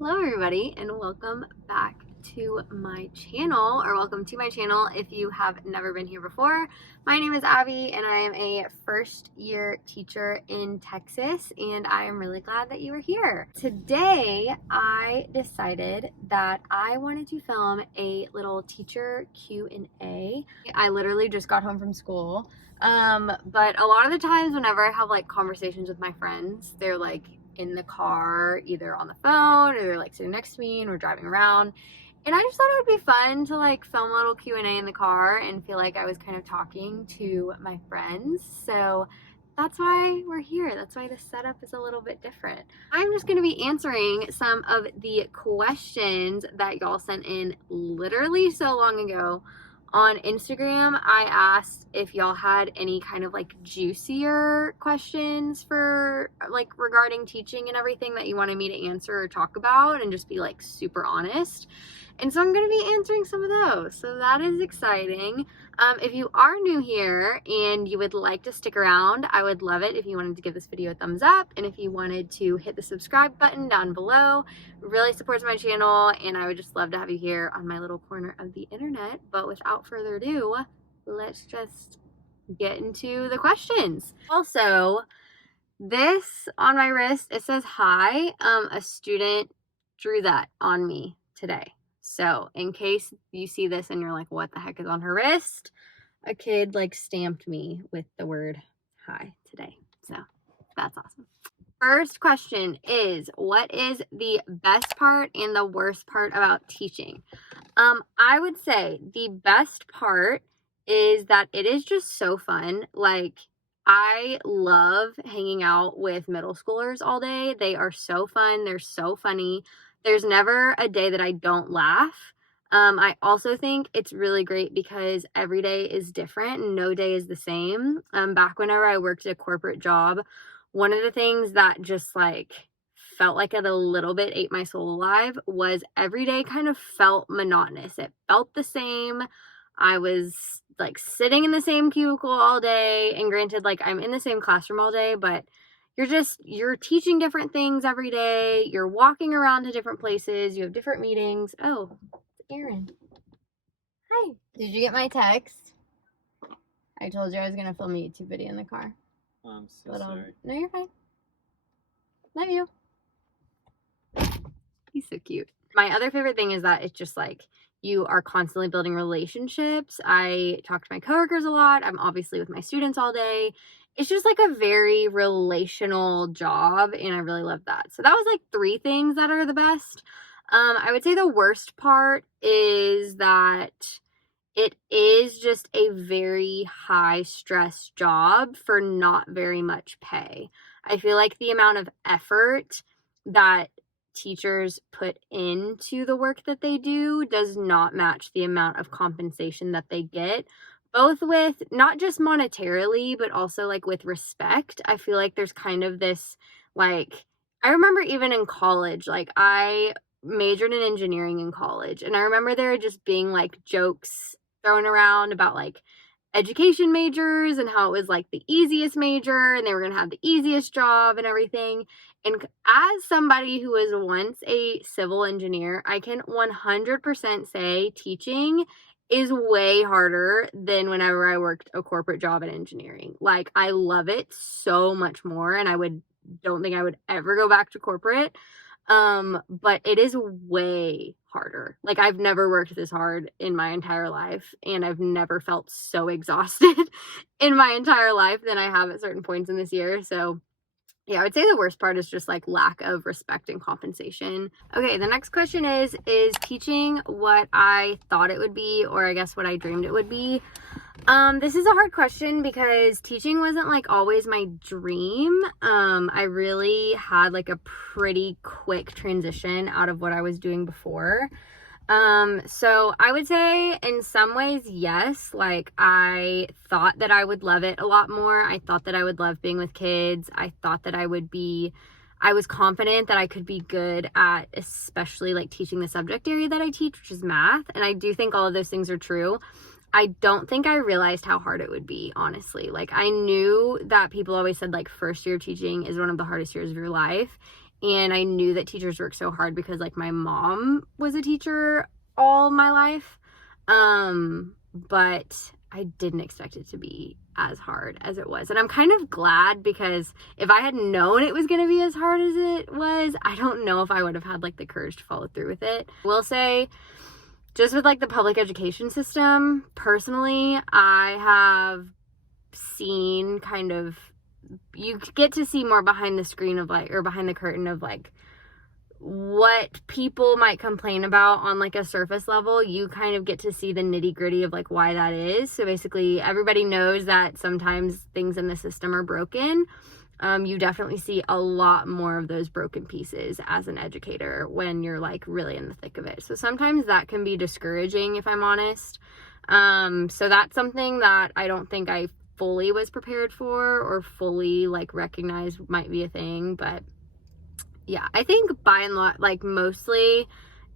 Hello everybody and welcome back to my channel, or welcome to my channel if you have never been here before. My name is Abby and I am a first year teacher in Texas, and I am really glad that you are here. Today I decided that I wanted to film a little teacher Q&A. I literally just got home from school, but a lot of the times whenever I have like conversations with my friends, they're like in the car, either on the phone or they're like sitting next to me and we're driving around. And I just thought it would be fun to like film a little Q&A in the car and feel like I was kind of talking to my friends. So that's why we're here. That's why the setup is a little bit different. I'm just going to be answering some of the questions that y'all sent in literally so long ago. On Instagram, I asked if y'all had any kind of like juicier questions for like regarding teaching and everything that you wanted me to answer or talk about and just be like super honest. And so I'm going to be answering some of those. So that is exciting. If you are new here and you would like to stick around, I would love it if you wanted to give this video a thumbs up. And if you wanted to hit the subscribe button down below, it really supports my channel. And I would just love to have you here on my little corner of the internet. But without further ado, let's just get into the questions. Also, this on my wrist, it says hi. A student drew that on me today. So in case you see this and you're like, what the heck is on her wrist? A kid like stamped me with the word hi today. So that's awesome. First question is, what is the best part and the worst part about teaching? I would say the best part is that it is just so fun. Like, I love hanging out with middle schoolers all day. They are so fun. They're so funny. There's never a day that I don't laugh. I also think it's really great because every day is different and no day is the same. Back whenever I worked a corporate job, one of the things that just like felt like it a little bit ate my soul alive was every day kind of felt monotonous. It felt the same. I was like sitting in the same cubicle all day, and granted, like I'm in the same classroom all day, but you're teaching different things every day. You're walking around to different places. You have different meetings. Oh, it's Aaron. Hi. Did you get my text? I told you I was going to film a YouTube video in the car. I'm so sorry. No, you're fine. Love you. He's so cute. My other favorite thing is that it's just like you are constantly building relationships. I talk to my coworkers a lot. I'm obviously with my students all day. It's just like a very relational job, and I really love that. So that was like 3 things that are the best. I would say the worst part is that it is just a very high stress job for not very much pay. I feel like the amount of effort that teachers put into the work that they do does not match the amount of compensation that they get, both with not just monetarily, but also like with respect. I feel like there's kind of this, like, I remember even in college, like I majored in engineering in college, and I remember there just being like jokes thrown around about like education majors and how it was like the easiest major and they were going to have the easiest job and everything. And as somebody who was once a civil engineer, I can 100% say teaching is way harder than whenever I worked a corporate job in engineering. Like, I love it so much more, and don't think I would ever go back to corporate. But it is way harder. Like, I've never worked this hard in my entire life, and I've never felt so exhausted in my entire life than I have at certain points in this year. So yeah, I would say the worst part is just like lack of respect and compensation. Okay, the next question is teaching what I thought it would be, or I guess what I dreamed it would be? This is a hard question because teaching wasn't like always my dream. I really had like a pretty quick transition out of what I was doing before. So I would say in some ways, yes, like I thought that I would love it a lot more. I thought that I would love being with kids. I thought that I was confident that I could be good at especially like teaching the subject area that I teach, which is math. And I do think all of those things are true. I don't think I realized how hard it would be, honestly. Like, I knew that people always said like first year teaching is one of the hardest years of your life. And I knew that teachers work so hard because like my mom was a teacher all my life. But I didn't expect it to be as hard as it was. And I'm kind of glad, because if I had known it was going to be as hard as it was, I don't know if I would have had like the courage to follow through with it. I will say, just with like the public education system, personally, I have seen kind of, you get to see more behind the screen of like, or behind the curtain of like, what people might complain about on like a surface level. You kind of get to see the nitty gritty of like why that is. So basically everybody knows that sometimes things in the system are broken. You definitely see a lot more of those broken pieces as an educator when you're like really in the thick of it. So sometimes that can be discouraging, if I'm honest. So that's something that I don't think I fully was prepared for or fully like recognized might be a thing. But yeah, I think by and large, like mostly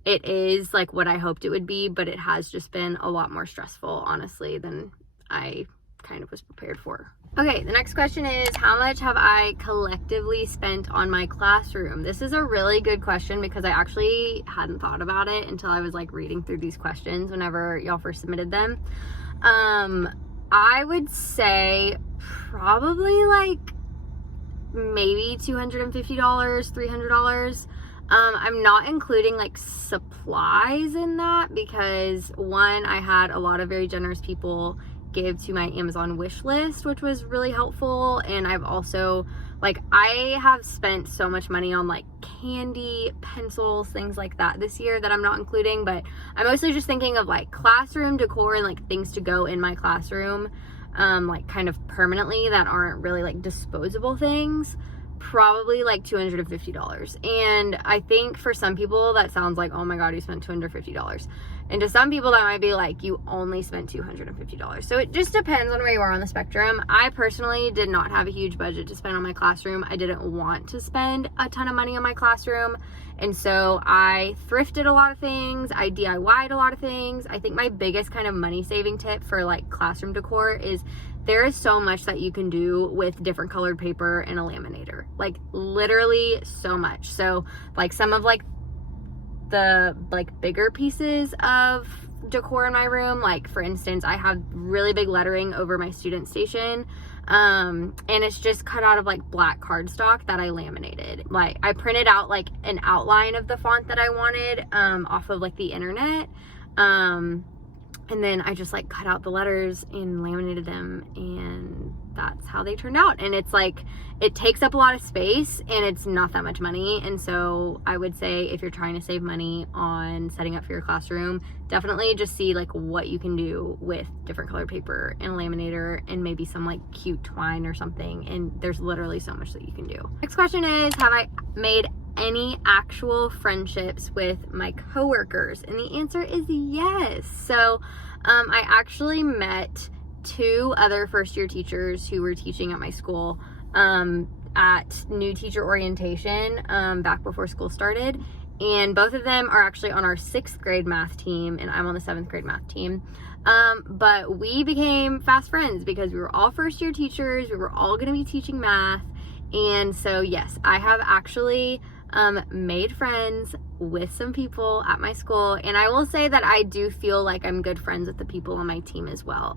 it is like what I hoped it would be, but it has just been a lot more stressful, honestly, than I kind of was prepared for. Okay, the next question is, how much have I collectively spent on my classroom? This is a really good question because I actually hadn't thought about it until I was like reading through these questions whenever y'all first submitted them. I would say probably like maybe $250, $300. I'm not including like supplies in that because one, I had a lot of very generous people give to my Amazon wish list, which was really helpful. And I've also like, I have spent so much money on like candy, pencils, things like that this year that I'm not including, but I'm mostly just thinking of like classroom decor and like things to go in my classroom, like kind of permanently that aren't really like disposable things. Probably like $250. And I think for some people that sounds like, oh my God, you spent $250. And to some people that might be like, you only spent $250. So it just depends on where you are on the spectrum. I personally did not have a huge budget to spend on my classroom. I didn't want to spend a ton of money on my classroom. And so I thrifted a lot of things. I DIY'd a lot of things. I think my biggest kind of money saving tip for like classroom decor is there is so much that you can do with different colored paper and a laminator, like literally so much. So like some of like the like bigger pieces of decor in my room, like for instance, I have really big lettering over my student station, and it's just cut out of like black cardstock that I laminated. Like I printed out like an outline of the font that I wanted off of like the internet, and then I just like cut out the letters and laminated them, and that's how they turned out. And it's like, it takes up a lot of space and it's not that much money. And so I would say if you're trying to save money on setting up for your classroom, definitely just see like what you can do with different colored paper and a laminator and maybe some like cute twine or something. And there's literally so much that you can do. Next question is, have I made any actual friendships with my coworkers? And the answer is yes. So I actually met 2 other first year teachers who were teaching at my school at new teacher orientation back before school started, and both of them are actually on our 6th grade math team and I'm on the 7th grade math team. But we became fast friends because we were all first year teachers. We were all going to be teaching math. And so yes, I have actually made friends with some people at my school, and I will say that I do feel like I'm good friends with the people on my team as well.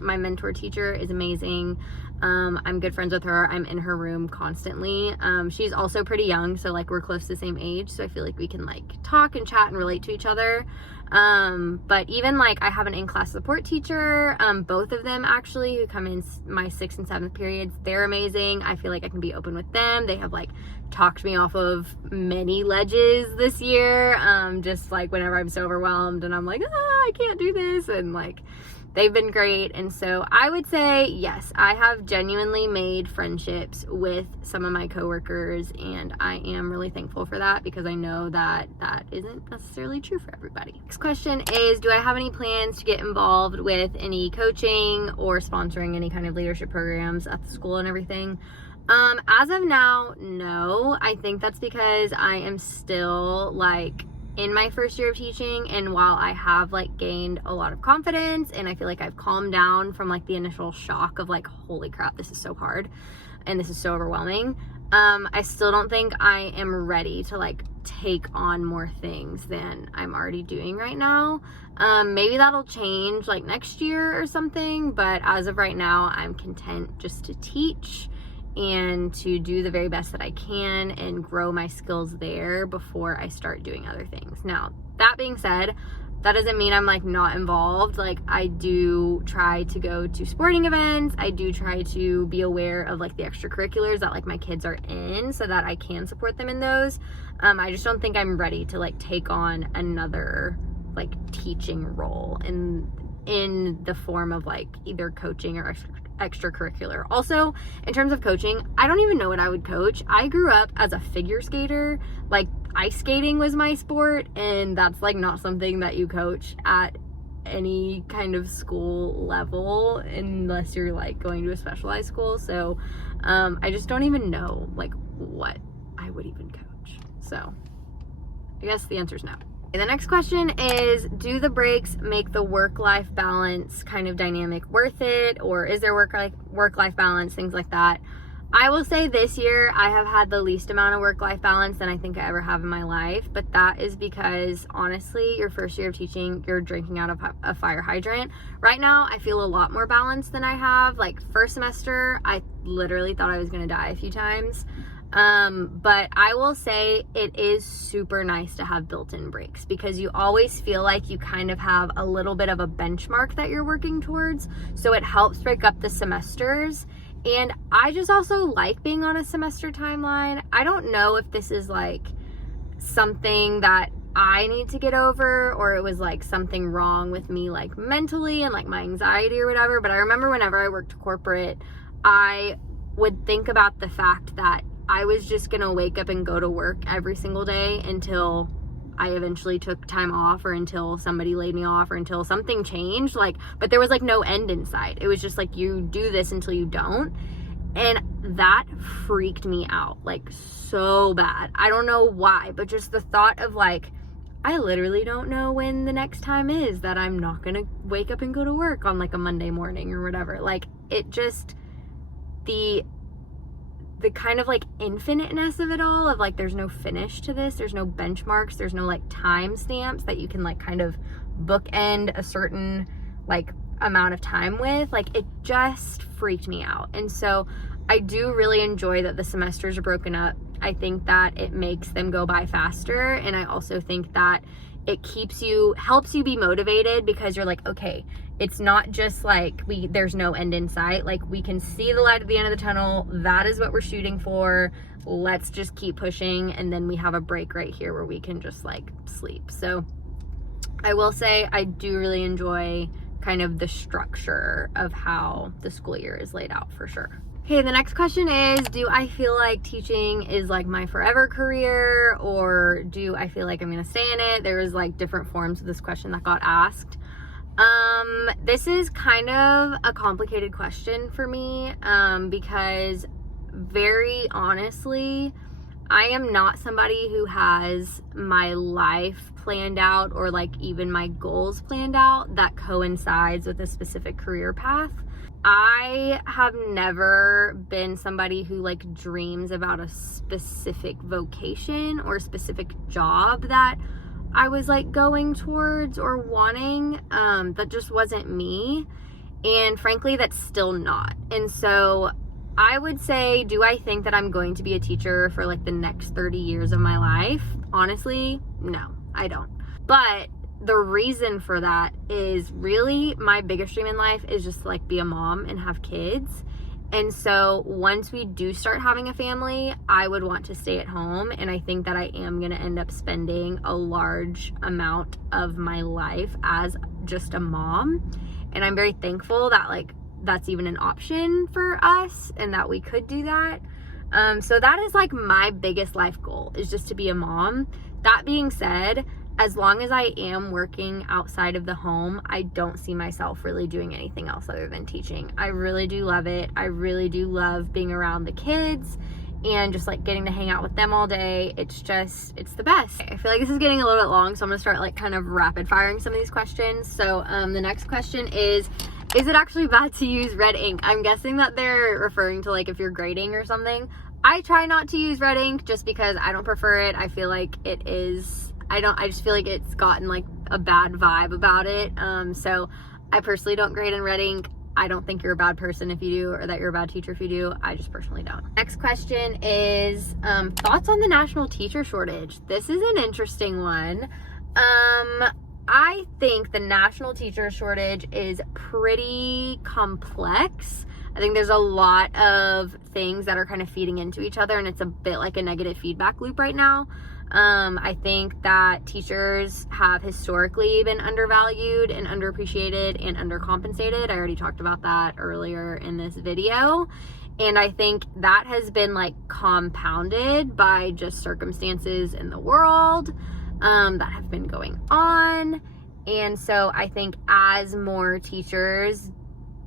My mentor teacher is amazing. I'm good friends with her. I'm in her room constantly. She's also pretty young, so like we're close to the same age, so I feel like we can like talk and chat and relate to each other. But even like I have an in-class support teacher, both of them actually, who come in my 6th and 7th periods. They're amazing. I feel like I can be open with them. They have like talked me off of many ledges this year, just like whenever I'm so overwhelmed and I'm like, I can't do this, and like they've been great. And so I would say yes, I have genuinely made friendships with some of my coworkers, and I am really thankful for that because I know that that isn't necessarily true for everybody. Next question is, do I have any plans to get involved with any coaching or sponsoring any kind of leadership programs at the school and everything? As of now, no. I think that's because I am still like in my first year of teaching, and while I have like gained a lot of confidence and I feel like I've calmed down from like the initial shock of like, holy crap, this is so hard and this is so overwhelming, I still don't think I am ready to like take on more things than I'm already doing right now. Maybe that'll change like next year or something, but as of right now, I'm content just to teach and to do the very best that I can and grow my skills there before I start doing other things. Now, that being said, that doesn't mean I'm like not involved. Like, I do try to go to sporting events. I do try to be aware of like the extracurriculars that like my kids are in so that I can support them in those. I just don't think I'm ready to like take on another like teaching role in the form of like either coaching or extracurricular. Also, in terms of coaching, I don't even know what I would coach. I grew up as a figure skater. Like, ice skating was my sport, and that's like not something that you coach at any kind of school level unless you're like going to a specialized school. So I just don't even know like what I would even coach. So I guess the answer is no. The next question is, do the breaks make the work-life balance kind of dynamic worth it? Or is there work-life balance, things like that? I will say this year I have had the least amount of work-life balance than I think I ever have in my life, but that is because honestly, your first year of teaching, you're drinking out of a fire hydrant. Right now, I feel a lot more balanced than I have. Like, first semester, I literally thought I was gonna die a few times. But I will say it is super nice to have built-in breaks because you always feel like you kind of have a little bit of a benchmark that you're working towards. So it helps break up the semesters. And I just also like being on a semester timeline. I don't know if this is like something that I need to get over or it was like something wrong with me like mentally and like my anxiety or whatever. But I remember whenever I worked corporate, I would think about the fact that I was just gonna wake up and go to work every single day until I eventually took time off or until somebody laid me off or until something changed. Like, but there was like no end in sight. It was just like, you do this until you don't. And that freaked me out like so bad. I don't know why, but just the thought of like, I literally don't know when the next time is that I'm not gonna wake up and go to work on like a Monday morning or whatever. Like, it just, the kind of like infiniteness of it all, of like there's no finish to this, there's no benchmarks, there's no like time stamps that you can like kind of bookend a certain like amount of time with. Like, it just freaked me out. And so I do really enjoy that the semesters are broken up. I think that it makes them go by faster, and I also think that it helps you be motivated because you're like, okay, it's not just like there's no end in sight. Like, we can see the light at the end of the tunnel. That is what we're shooting for. Let's just keep pushing. And then we have a break right here where we can just like sleep. So I will say I do really enjoy kind of the structure of how the school year is laid out for sure. Okay, the next question is, do I feel like teaching is like my forever career, or do I feel like I'm gonna stay in it? There was like different forms of this question that got asked. This is kind of a complicated question for me, because very honestly, I am not somebody who has my life planned out or like even my goals planned out that coincides with a specific career path. I have never been somebody who like dreams about a specific vocation or specific job that I was like going towards or wanting. That just wasn't me. And frankly, that's still not. And so I would say, do I think that I'm going to be a teacher for like the next 30 years of my life? Honestly, no, I don't. But the reason for that is really my biggest dream in life is just to like be a mom and have kids. And so once we do start having a family, I would want to stay at home. And I think that I am going to end up spending a large amount of my life as just a mom. And I'm very thankful that like that's even an option for us and that we could do that. So that is like my biggest life goal, is just to be a mom. That being said, as long as I am working outside of the home, I don't see myself really doing anything else other than teaching. I really do love it. I really do love being around the kids and just like getting to hang out with them all day. It's the best. I feel like this is getting a little bit long, so I'm gonna start like kind of rapid firing some of these questions. So the next question is it actually bad to use red ink? I'm guessing that they're referring to like if you're grading or something. I try not to use red ink just because I don't prefer it. I feel like it is, I just feel like it's gotten like a bad vibe about it. So I personally don't grade in red ink. I don't think you're a bad person if you do, or that you're a bad teacher if you do. I just personally don't. Next question is thoughts on the national teacher shortage. This is an interesting one. I think the national teacher shortage is pretty complex. I think there's a lot of things that are kind of feeding into each other, and it's a bit like a negative feedback loop right now. I think that teachers have historically been undervalued and underappreciated and undercompensated. I already talked about that earlier in this video. And I think that has been like compounded by just circumstances in the world that have been going on. And so I think as more teachers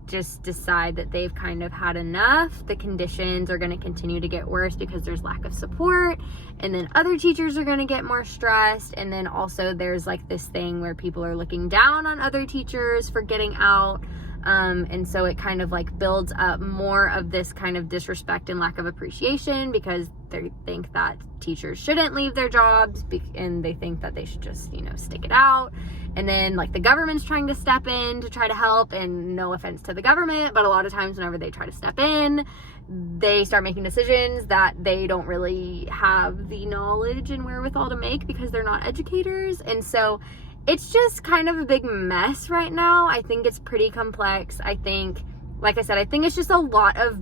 just decide that they've kind of had enough, the conditions are going to continue to get worse because there's lack of support, and then other teachers are going to get more stressed, and then also there's like this thing where people are looking down on other teachers for getting out, and so it kind of like builds up more of this kind of disrespect and lack of appreciation because they think that teachers shouldn't leave their jobs and they think that they should just, you know, stick it out. And then like the government's trying to step in to try to help, and no offense to the government, but a lot of times whenever they try to step in, they start making decisions that they don't really have the knowledge and wherewithal to make because they're not educators. And so it's just kind of a big mess right now. I think it's pretty complex. I think, like I said, I think it's just a lot of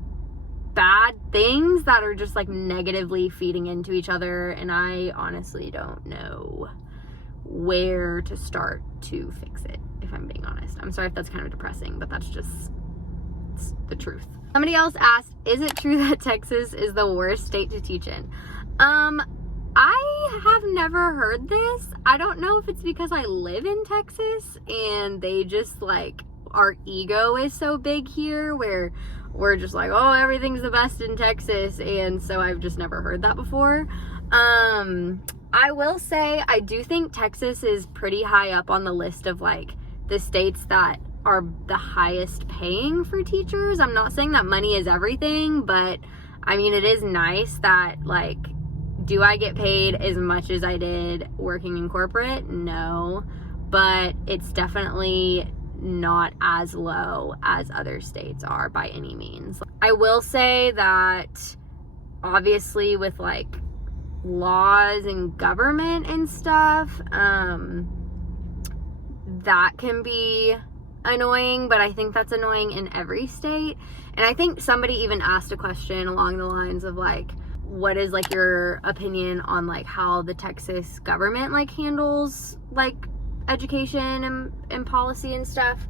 bad things that are just like negatively feeding into each other, and I honestly don't know where to start to fix it, if I'm being honest. I'm sorry if that's kind of depressing, but that's just the truth. Somebody else asked, is it true that Texas is the worst state to teach in? I have never heard this. I don't know if it's because I live in Texas and they just like, our ego is so big here where we're just like, oh, everything's the best in Texas, and so I've just never heard that before. I will say I do think Texas is pretty high up on the list of like the states that are the highest paying for teachers. I'm not saying that money is everything, but I mean, it is nice that like, do I get paid as much as I did working in corporate? No, but it's definitely not as low as other states are by any means. I will say that obviously with like laws and government and stuff, that can be annoying, but I think that's annoying in every state. And I think somebody even asked a question along the lines of like, what is like your opinion on like how the Texas government like handles like education and policy and stuff.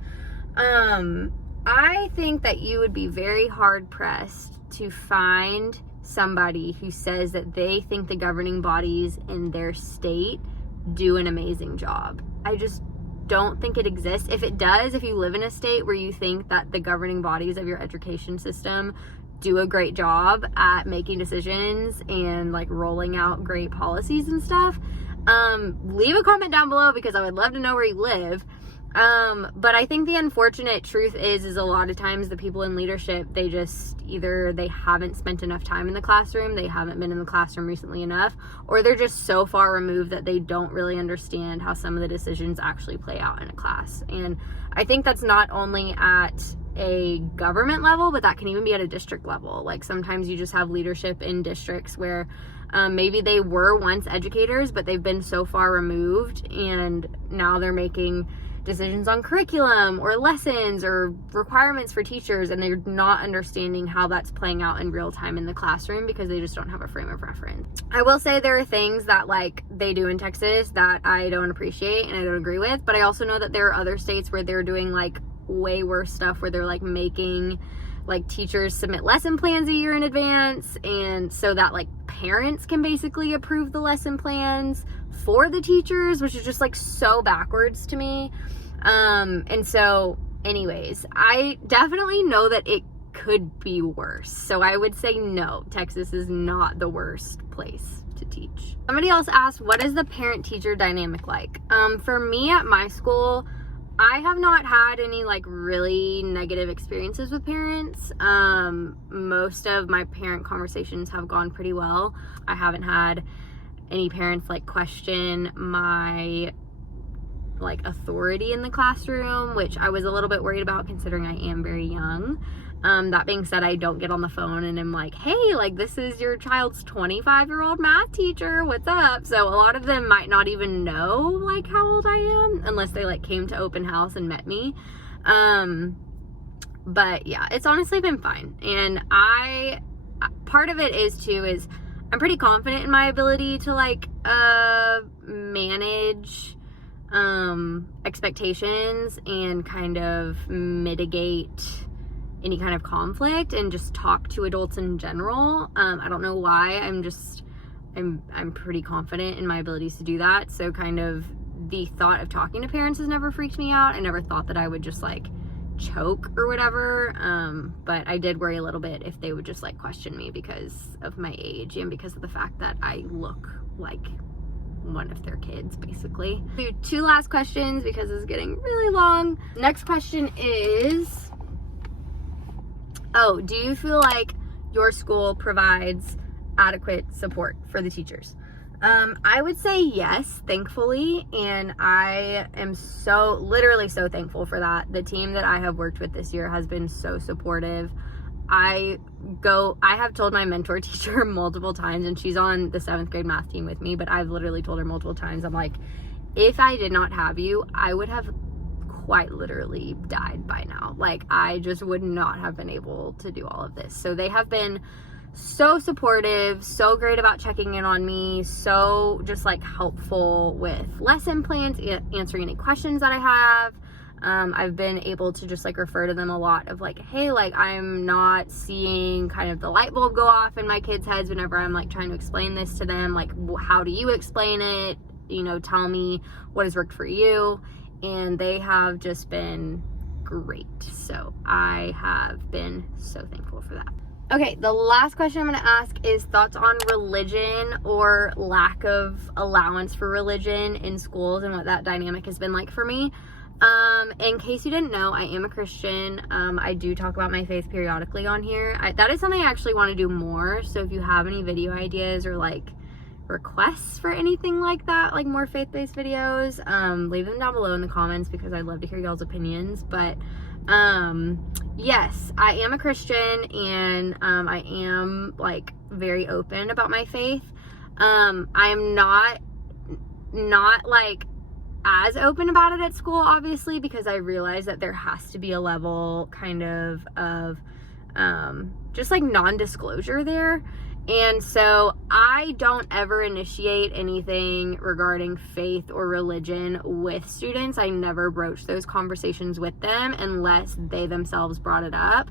I think that you would be very hard pressed to find somebody who says that they think the governing bodies in their state do an amazing job. I just don't think it exists. If it does, if you live in a state where you think that the governing bodies of your education system do a great job at making decisions and like rolling out great policies and stuff, leave a comment down below because I would love to know where you live. But I think the unfortunate truth is a lot of times the people in leadership, they just either they haven't spent enough time in the classroom, they haven't been in the classroom recently enough, or they're just so far removed that they don't really understand how some of the decisions actually play out in a class. And I think that's not only at a government level, but that can even be at a district level. Like sometimes you just have leadership in districts where maybe they were once educators, but they've been so far removed and now they're making decisions on curriculum or lessons or requirements for teachers, and they're not understanding how that's playing out in real time in the classroom because they just don't have a frame of reference. I will say there are things that like they do in Texas that I don't appreciate and I don't agree with, but I also know that there are other states where they're doing like way worse stuff where they're like making like teachers submit lesson plans a year in advance, and so that like parents can basically approve the lesson plans for the teachers, which is just like so backwards to me. And so anyways, I definitely know that it could be worse. So I would say no, Texas is not the worst place to teach. Somebody else asked, what is the parent-teacher dynamic like? For me at my school, I have not had any like really negative experiences with parents. Most of my parent conversations have gone pretty well. I haven't had any parents like question my like authority in the classroom, which I was a little bit worried about considering I am very young. That being said, I don't get on the phone and I'm like, hey, like this is your child's 25-year-old math teacher, what's up? So a lot of them might not even know like how old I am unless they like came to open house and met me. But yeah, it's honestly been fine. And part of it is I'm pretty confident in my ability to like manage expectations and kind of mitigate any kind of conflict and just talk to adults in general. I don't know why. I'm pretty confident in my abilities to do that. So kind of the thought of talking to parents has never freaked me out. I never thought that I would just like choke or whatever. But I did worry a little bit if they would just like question me because of my age and because of the fact that I look like one of their kids, basically. Two last questions because it's getting really long. Next question is, do you feel like your school provides adequate support for the teachers? I would say yes, thankfully, and I am literally so thankful for that. The team that I have worked with this year has been so supportive. I have told my mentor teacher multiple times, and she's on the 7th grade math team with me, but I've literally told her multiple times, I'm like, if I did not have you, I would have quite literally died by now. Like, I just would not have been able to do all of this. So they have been so supportive, so great about checking in on me, so just like helpful with lesson plans, answering any questions that I have. I've been able to just like refer to them a lot of like, hey, like I'm not seeing kind of the light bulb go off in my kids' heads whenever I'm like trying to explain this to them. Like, how do you explain it? You know, tell me what has worked for you. And they have just been great. So I have been so thankful for that. Okay, the last question I'm going to ask is thoughts on religion or lack of allowance for religion in schools and what that dynamic has been like for me. In case you didn't know, I am a Christian. I do talk about my faith periodically on here. That is something I actually want to do more. So if you have any video ideas or like requests for anything like that, like more faith-based videos, leave them down below in the comments because I'd love to hear y'all's opinions. But yes, I am a Christian, and I am like very open about my faith. I am not like as open about it at school, obviously, because I realize that there has to be a level kind of just like non-disclosure there. And so I don't ever initiate anything regarding faith or religion with students. I never broach those conversations with them unless they themselves brought it up.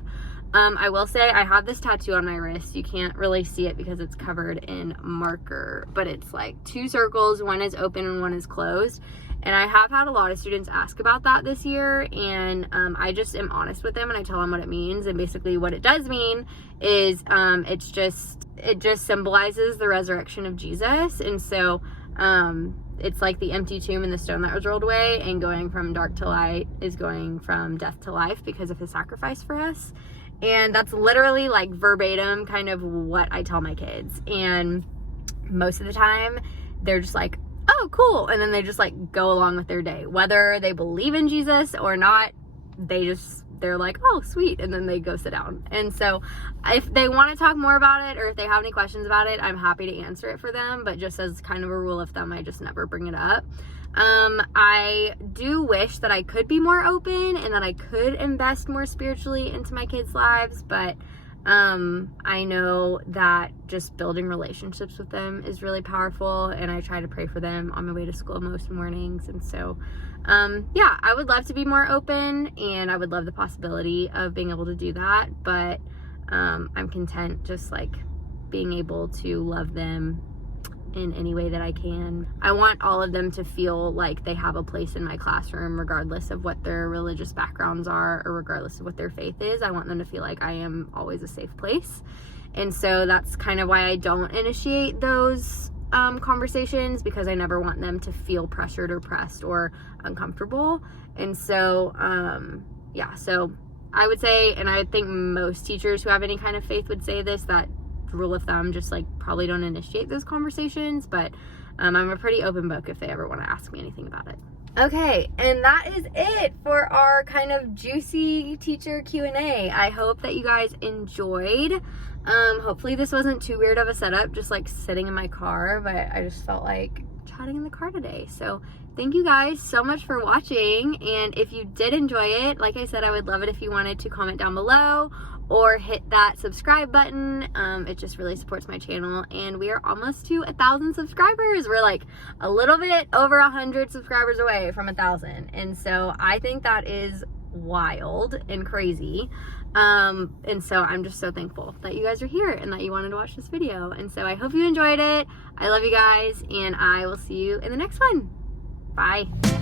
I will say I have this tattoo on my wrist. You can't really see it because it's covered in marker, but it's like 2 circles. One is open and one is closed. And I have had a lot of students ask about that this year, and I just am honest with them and I tell them what it means. And basically what it does mean is it just symbolizes the resurrection of Jesus. And so it's like the empty tomb and the stone that was rolled away, and going from dark to light is going from death to life because of his sacrifice for us. And that's literally like verbatim kind of what I tell my kids. And most of the time they're just like, oh, cool. And then they just like go along with their day, whether they believe in Jesus or not. They're like, oh, sweet. And then they go sit down. And so if they want to talk more about it, or if they have any questions about it, I'm happy to answer it for them. But just as kind of a rule of thumb, I just never bring it up. I do wish that I could be more open and that I could invest more spiritually into my kids' lives, but I know that just building relationships with them is really powerful, and I try to pray for them on my way to school most mornings. And so yeah, I would love to be more open, and I would love the possibility of being able to do that, but I'm content just like being able to love them in any way that I can. I want all of them to feel like they have a place in my classroom regardless of what their religious backgrounds are or regardless of what their faith is. I want them to feel like I am always a safe place. And so that's kind of why I don't initiate those conversations because I never want them to feel pressured or pressed or uncomfortable. And so, yeah, so I would say, and I think most teachers who have any kind of faith would say this, that rule of thumb, just like probably don't initiate those conversations, but I'm a pretty open book if they ever want to ask me anything about it. Okay, and that is it for our kind of juicy teacher Q&A. I hope that you guys enjoyed. Hopefully this wasn't too weird of a setup, just like sitting in my car, but I just felt like chatting in the car today. So thank you guys so much for watching, and if you did enjoy it, like I said, I would love it if you wanted to comment down below or hit that subscribe button. It just really supports my channel, and we are almost to 1,000 subscribers. We're like a little bit over 100 subscribers away from 1,000, and so I think that is wild and crazy. And so I'm just so thankful that you guys are here and that you wanted to watch this video. And so I hope you enjoyed it. I love you guys, and I will see you in the next one. Bye.